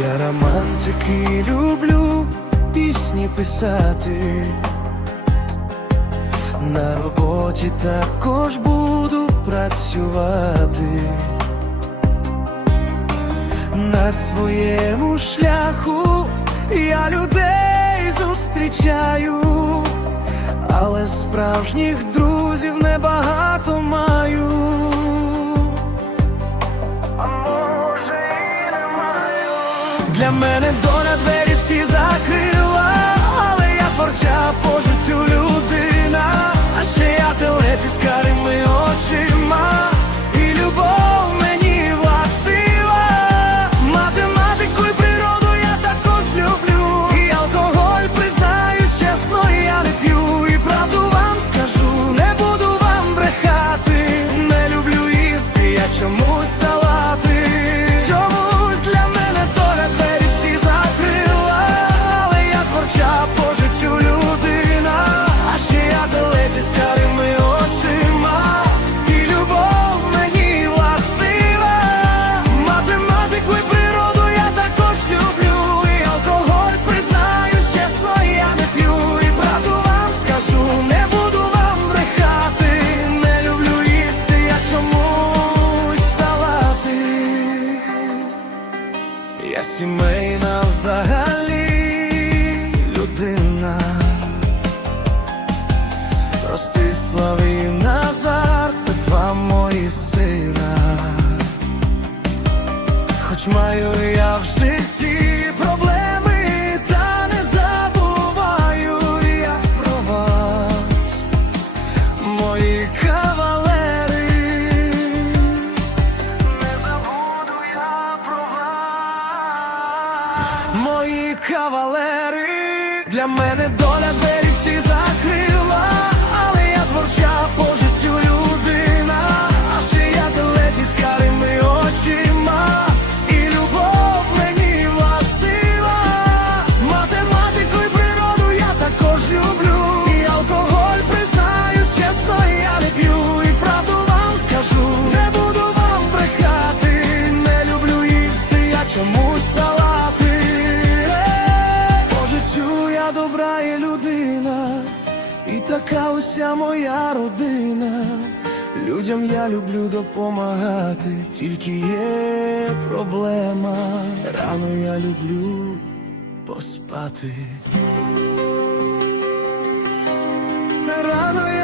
Я романтики люблю пісні писати, на роботі також буду працювати, на своєму шляху я людей зустрічаю, але справжніх друзів небагато маю. для мене доля двері всі закрила, але я творча Слави Назар, це два мої сина, хоч маю я в житті проблеми, та не забуваю я про вас, мої кавалери, не забуду я про вас, мої кавалери для мене. вся моя родина, людям я люблю допомагати, тільки є проблема. Рано я люблю поспати. Рано я